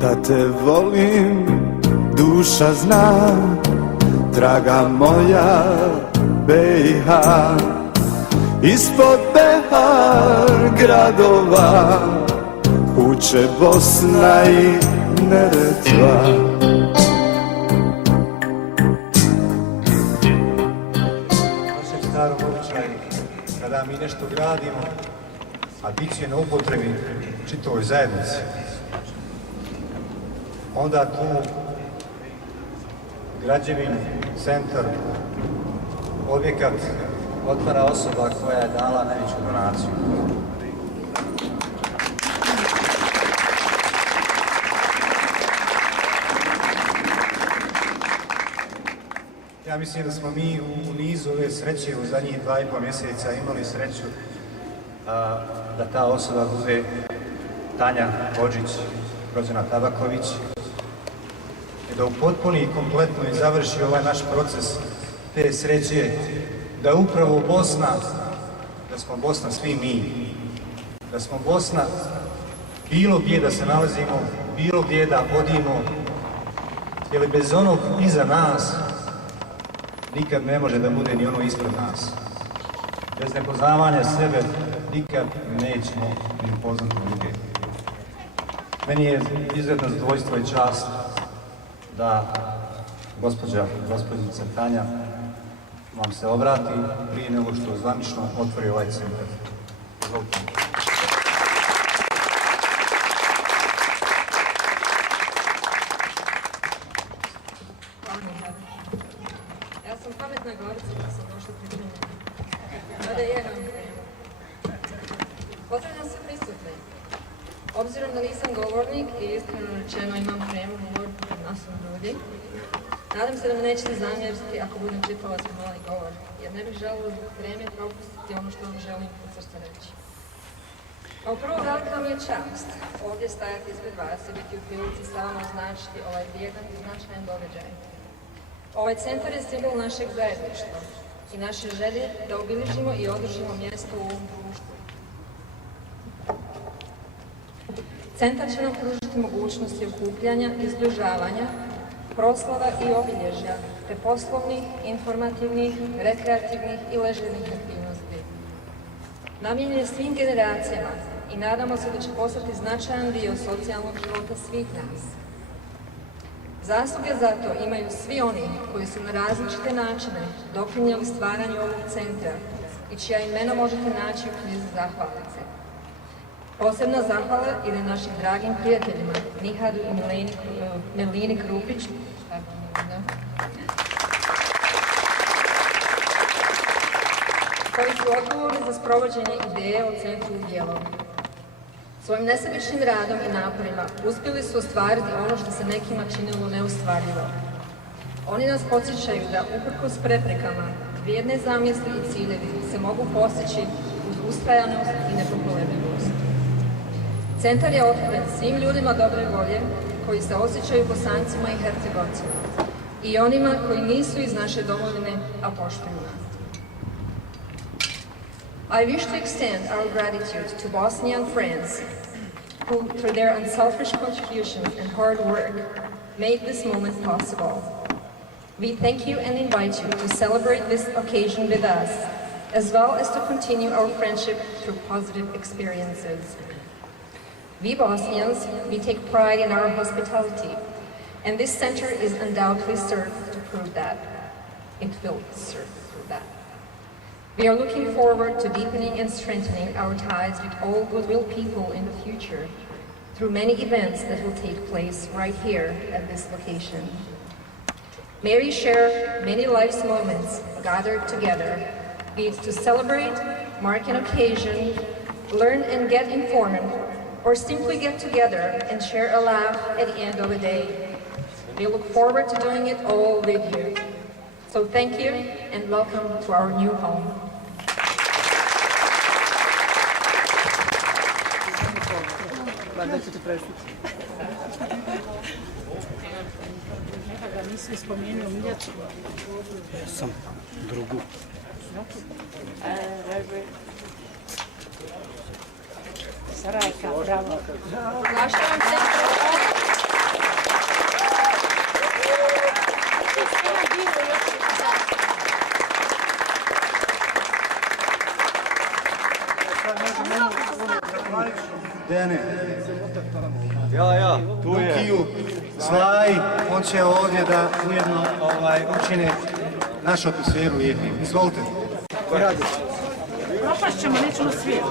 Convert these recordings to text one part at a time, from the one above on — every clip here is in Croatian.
da te volim, duša zna, draga moja BiH. Ispod BiH gradova puče Bosna i Neretva. Našem starom običaju, kada mi nešto gradimo, a bit će na upotrebi čitavoj zajednici, onda tu građevinu, centar, objekat otvara osoba koja je dala najveću donaciju. Ja mislim da smo mi u nizu ove sreće u zadnjih 2,5 mjeseca imali sreću da ta osoba bude Tanja Hodžić, rođena Tabaković, i da upotpuni kompletno i završi ovaj naš proces te sreće, da upravo Bosna, da smo Bosna svi mi, da smo Bosna bilo gdje da se nalazimo, bilo gdje da vodimo, jer bez onog iza nas nikad ne može da bude ni ono ispred nas. Bez nepoznavanja sebe nikad nećemo ni upoznati druge. Meni je izuzetno zadovoljstvo i čast da gospođica Tanja vam se obrati prije nego što zvanično otvori ovaj centar. Izvolite. Ja sam pametna Gorica, pa sam došla pripremljena. Mada je vam vreme. Pozdravljam se prisutni. Obzirom da nisam govornik i iskreno rečeno imam vreme govoriti pred nasom ljudi, nadam se da me nećete zamjeriti ako budem čitala svoj mali govor, jer ne bih želela zbog vreme propustiti ono što vam želim od srca reći. Kao prvo, velika mi je čast ovdje stajati ispred vas i biti u prilici sa vama označiti ovaj vrijedan i značajan događaj. Ovaj centar je simbol našeg zajedništva i naše želje da obilježimo i održimo mjesto u ovom društvu. Centar će nam pružiti mogućnosti okupljanja i zbližavanja, proslava i obilježja, te poslovnih, informativnih, rekreativnih i ležernih aktivnosti. Namijenjen je svim generacijama i nadamo se da će postati značajan dio socijalnog života svih nas. Zasluge za to imaju svi oni koji su na različite načine doprinijeli stvaranju ovog centra i čija imena možete naći u knjizi zahvalnice. Posebna zahvala ide našim dragim prijateljima Nihadu i Melini Krupić, koji su odgovorni za sprovođenje ideje o centru u djelo. Svojim nesebičnim radom i naporima uspjeli su ostvariti ono što se nekima činilo neostvarivo. Oni nas podsjećaju da uprkos preprekama, vrijedne zamisli i ciljevi se mogu postići uz ustrajanost i nepokolebljivost. Centar je otvoren svim ljudima dobre volje koji se osjećaju Bosancima i Hercegovcima i onima koji nisu iz naše domovine, a poštuju nas. I wish to extend our gratitude to Bosnian friends who, through their unselfish contributions and hard work, made this moment possible. We thank you and invite you to celebrate this occasion with us, as well as to continue our friendship through positive experiences. We Bosnians, we take pride in our hospitality, and this center is undoubtedly served to prove that. It will serve to prove that. We are looking forward to deepening and strengthening our ties with all goodwill people in the future through many events that will take place right here at this location. May we share many life's moments gathered together, be it to celebrate, mark an occasion, learn and get informed, or simply get together and share a laugh at the end of the day. We look forward to doing it all with you. So thank you and welcome to our new home. Nisi spomenuo Miljaču. Sam drugu. Sarajka, bravo. Naš vam centar Dejane. Ja, tu je. Kiju, Slaji, on će ovdje da ujedno učine našu atmosferu lijepim. Izvolite. Propašt ćemo, nećemo svijet.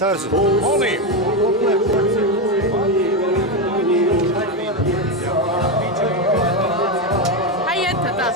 Tarzu. Molim. Hajde, da.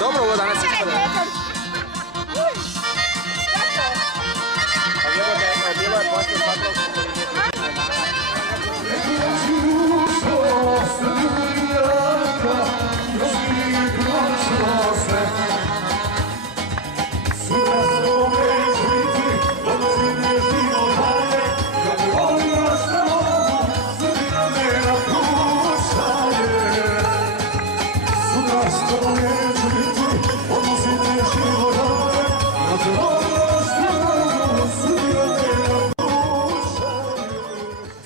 Dobro, ovo danas ispada. Bilo je posle smatrao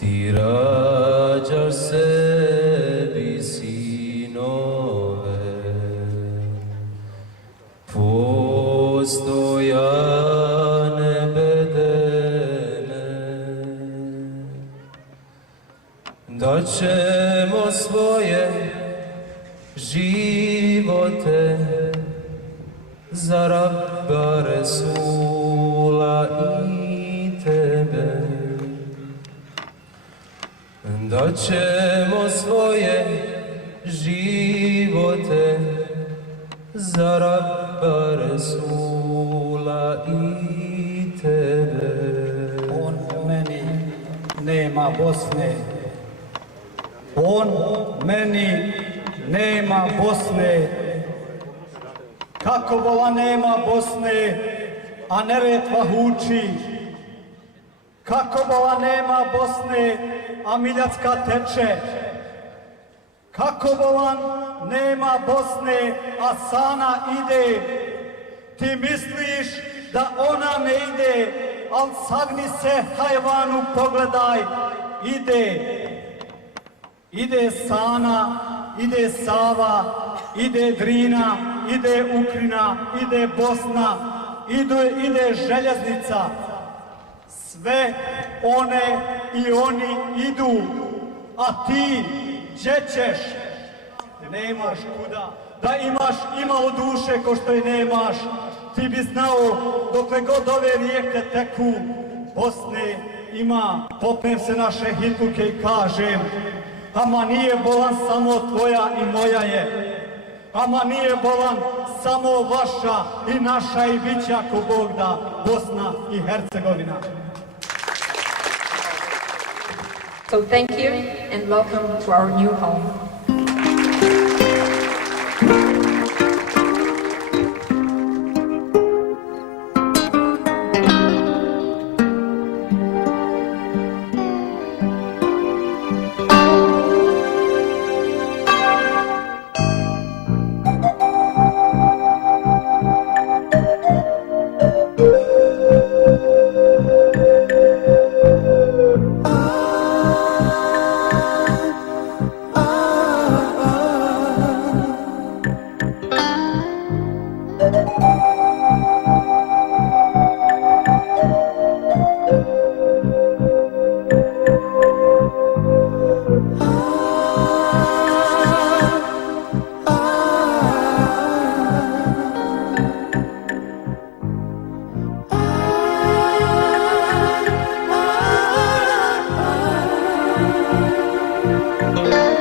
Ti rađaš sebi sinove, postojane bedene, da ćemo svoje živote za Rabba Resula i tebe, da ćemo svoje živote za Rabba Resula i tebe. On meni nema Bosne. On meni nema Bosne. Kako vola nema Bosne, a Neretva huči? Kako vola nema Bosne, a Miljacka teče? Kako volan nema Bosne, a Sana ide? Ti misliš da ona ne ide, al sagni se hajvanu, pogledaj, ide. Ide Sana, ide Sava, ide Drina, ide Ukrina, ide Bosna, ide željeznica. Sve one i oni idu, a ti gdje ćeš? Nemaš kuda. Da imaš imalo duše ko što i nemaš, ti bi znao dokle god ove rijeke teku, Bosne ima. Popnem se naše hitluke i kažem, ama nije bolan samo tvoja i moja je. Ama nije bolan samo vaša i naša i bit će ako Bog da, Bosna i Hercegovina. So thank you and welcome to our new home. Thank